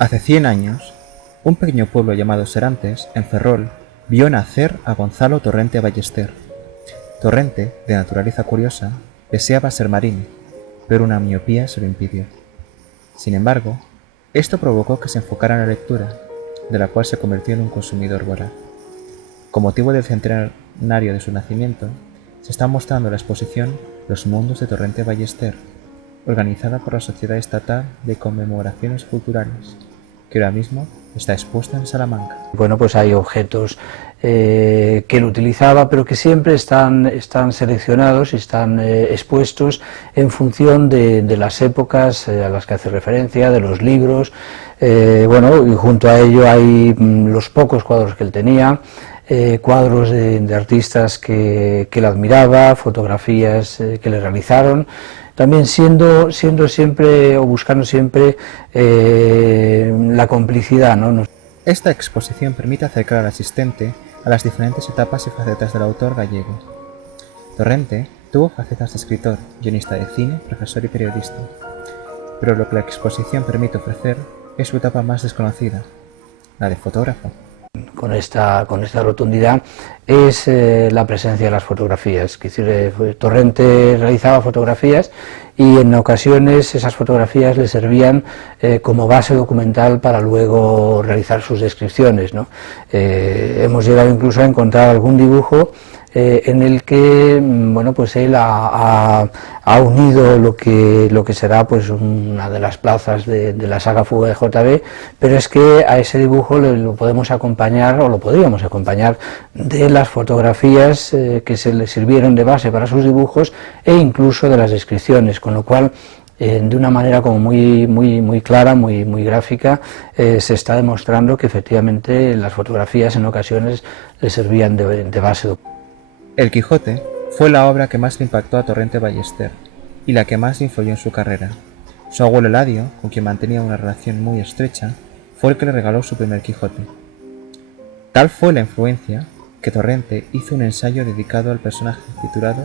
Hace 100 años, un pequeño pueblo llamado Serantes, en Ferrol, vio nacer a Gonzalo Torrente Ballester. Torrente, de naturaleza curiosa, deseaba ser marino, pero una miopía se lo impidió. Sin embargo, esto provocó que se enfocara en la lectura, de la cual se convirtió en un consumidor voraz. Con motivo del centenario de su nacimiento, se está mostrando la exposición Los mundos de Torrente Ballester, organizada por la Sociedad Estatal de Conmemoraciones Culturales, que ahora mismo está expuesta en Salamanca. Bueno, pues hay objetos que él utilizaba, pero que siempre están seleccionados y están expuestos en función de las épocas a las que hace referencia, de los libros. Bueno, y junto a ello hay los pocos cuadros que él tenía, cuadros de artistas que él admiraba, fotografías que le realizaron, también siendo siempre o buscando siempre la complicidad, ¿no? Esta exposición permite acercar al asistente a las diferentes etapas y facetas del autor gallego. Torrente tuvo facetas de escritor, guionista de cine, profesor y periodista, pero lo que la exposición permite ofrecer es su etapa más desconocida, la de fotógrafo. Con esta rotundidad es la presencia de las fotografías. Es decir, Torrente realizaba fotografías y en ocasiones esas fotografías le servían como base documental para luego realizar sus descripciones, ¿no? Hemos llegado incluso a encontrar algún dibujo en el que, bueno, pues él ha unido lo que será pues una de las plazas de la saga Fuga de JB, pero es que a ese dibujo lo podemos acompañar, o lo podríamos acompañar, de las fotografías que se le sirvieron de base para sus dibujos e incluso de las descripciones, con lo cual de una manera como muy clara, muy gráfica, se está demostrando que efectivamente las fotografías en ocasiones le servían de base. El Quijote fue la obra que más le impactó a Torrente Ballester y la que más influyó en su carrera. Su abuelo Eladio, con quien mantenía una relación muy estrecha, fue el que le regaló su primer Quijote. Tal fue la influencia que Torrente hizo un ensayo dedicado al personaje titulado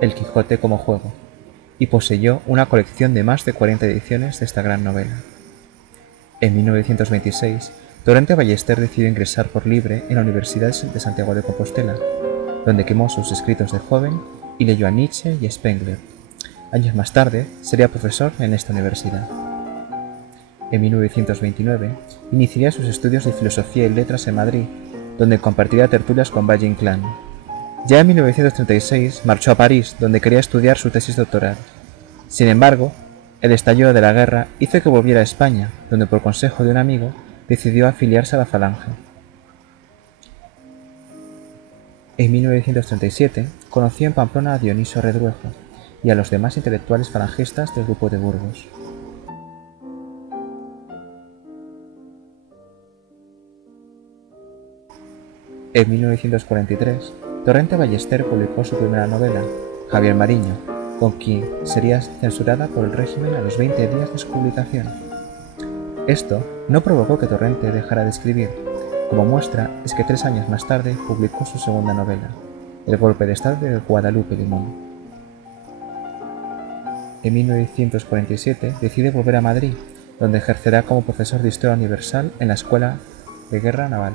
El Quijote como juego, y poseyó una colección de más de 40 ediciones de esta gran novela. En 1926, Torrente Ballester decidió ingresar por libre en la Universidad de Santiago de Compostela, donde quemó sus escritos de joven y leyó a Nietzsche y Spengler. Años más tarde sería profesor en esta universidad. En 1929 iniciaría sus estudios de Filosofía y Letras en Madrid, donde compartiría tertulias con Valle Inclán. Ya en 1936 marchó a París, donde quería estudiar su tesis doctoral. Sin embargo, el estallido de la guerra hizo que volviera a España, donde por consejo de un amigo decidió afiliarse a la Falange. En 1937 conoció en Pamplona a Dionisio Redruejo y a los demás intelectuales falangistas del grupo de Burgos. En 1943, Torrente Ballester publicó su primera novela, Javier Mariño, con quien sería censurada por el régimen a los 20 días de su publicación. Esto no provocó que Torrente dejara de escribir. Como muestra es que 3 años más tarde publicó su segunda novela, El golpe de estado de Guadalupe Limón. En 1947 decide volver a Madrid, donde ejercerá como profesor de Historia Universal en la Escuela de Guerra Naval,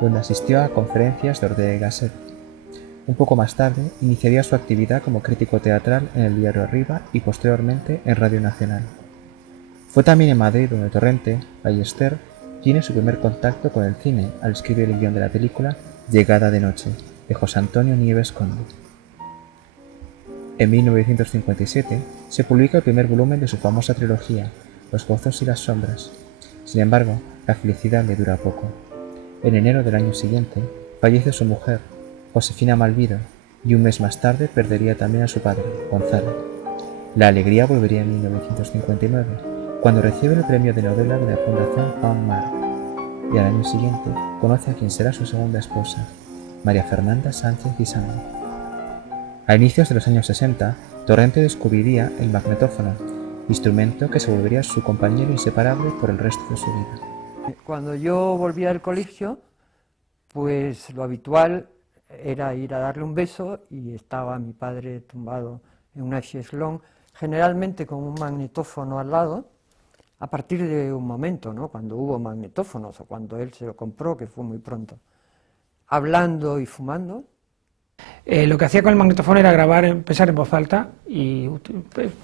donde asistió a conferencias de Ortega y Gasset. Un poco más tarde iniciaría su actividad como crítico teatral en el diario Arriba y posteriormente en Radio Nacional. Fue también en Madrid donde Torrente Ballester tiene su primer contacto con el cine al escribir el guión de la película Llegada de noche, de José Antonio Nieves Conde. En 1957 se publica el primer volumen de su famosa trilogía, Los gozos y las sombras. Sin embargo, la felicidad le dura poco. En enero del año siguiente fallece su mujer, Josefina Malvido, y un mes más tarde perdería también a su padre, Gonzalo. La alegría volvería en 1959, cuando recibe el premio de novela de la Fundación Juan Marc, y al año siguiente conoce a quien será su segunda esposa, María Fernanda Sánchez Guisano. A inicios de los años 60, Torrente descubriría el magnetófono, instrumento que se volvería su compañero inseparable por el resto de su vida. Cuando yo volvía del colegio, pues lo habitual era ir a darle un beso y estaba mi padre tumbado en una chaiselong, generalmente con un magnetófono al lado, a partir de un momento, ¿no? Cuando hubo magnetófonos o cuando él se lo compró, que fue muy pronto, hablando y fumando. Lo que hacía con el magnetófono era grabar, pensar en voz alta y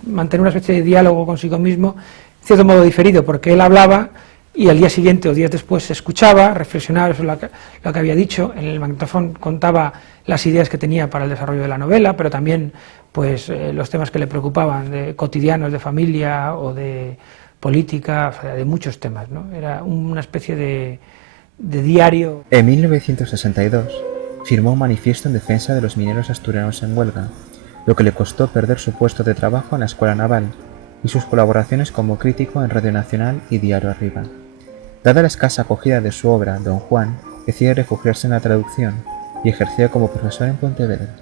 mantener una especie de diálogo consigo mismo, de cierto modo diferido, porque él hablaba y al día siguiente o días después se escuchaba, reflexionaba sobre lo que había dicho. En el magnetófono contaba las ideas que tenía para el desarrollo de la novela, pero también pues, los temas que le preocupaban, de cotidianos, de familia o de política, o sea, de muchos temas, ¿no? Era una especie de diario. En 1962 firmó un manifiesto en defensa de los mineros asturianos en huelga, lo que le costó perder su puesto de trabajo en la Escuela Naval y sus colaboraciones como crítico en Radio Nacional y Diario Arriba. Dada la escasa acogida de su obra, Don Juan decide refugiarse en la traducción y ejerció como profesor en Pontevedra.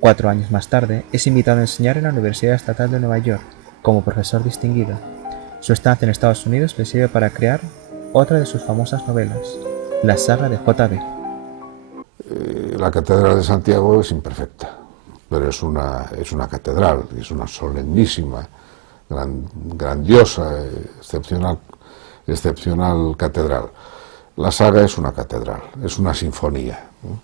4 años más tarde es invitado a enseñar en la Universidad Estatal de Nueva York como profesor distinguido. Su estancia en Estados Unidos le sirve para crear otra de sus famosas novelas, la saga de J.B. La Catedral de Santiago es imperfecta, pero es una catedral, es una solemnísima, grandiosa, excepcional catedral. La saga es una catedral, es una sinfonía, ¿no?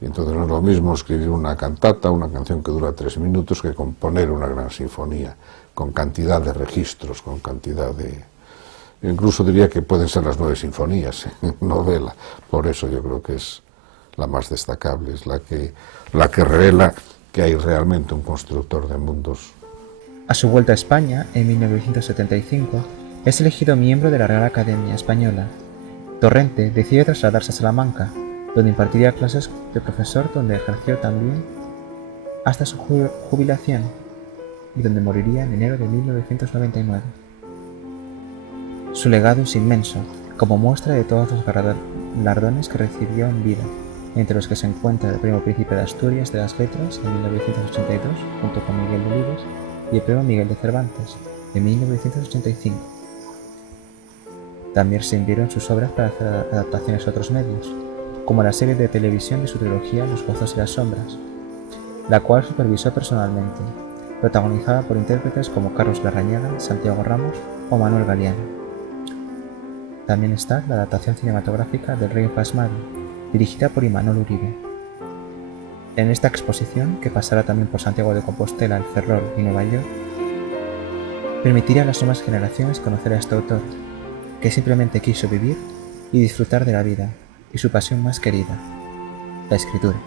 Y entonces no es lo mismo escribir una cantata, una canción que dura 3 minutos, que componer una gran sinfonía, con cantidad de registros, con cantidad de... Incluso diría que pueden ser las 9 sinfonías en novela, por eso yo creo que es la más destacable, es la que revela que hay realmente un constructor de mundos. A su vuelta a España, en 1975, es elegido miembro de la Real Academia Española. Torrente decide trasladarse a Salamanca, donde impartiría clases de profesor, donde ejerció también hasta su jubilación y donde moriría en enero de 1999. Su legado es inmenso, como muestra de todos los galardones que recibió en vida, entre los que se encuentra el Premio Príncipe de Asturias de las Letras en 1982, junto con Miguel Delibes, y el Premio Miguel de Cervantes en 1985. También se inspiró en sus obras para hacer adaptaciones a otros medios, como la serie de televisión de su trilogía Los gozos y las sombras, la cual supervisó personalmente, protagonizada por intérpretes como Carlos Larrañaga, Santiago Ramos o Manuel Galeano. También está la adaptación cinematográfica del Rey Pasmado, dirigida por Imanol Uribe. En esta exposición, que pasará también por Santiago de Compostela, El Ferrol y Nueva York, permitirá a las nuevas generaciones conocer a este autor, que simplemente quiso vivir y disfrutar de la vida y su pasión más querida, la escritura.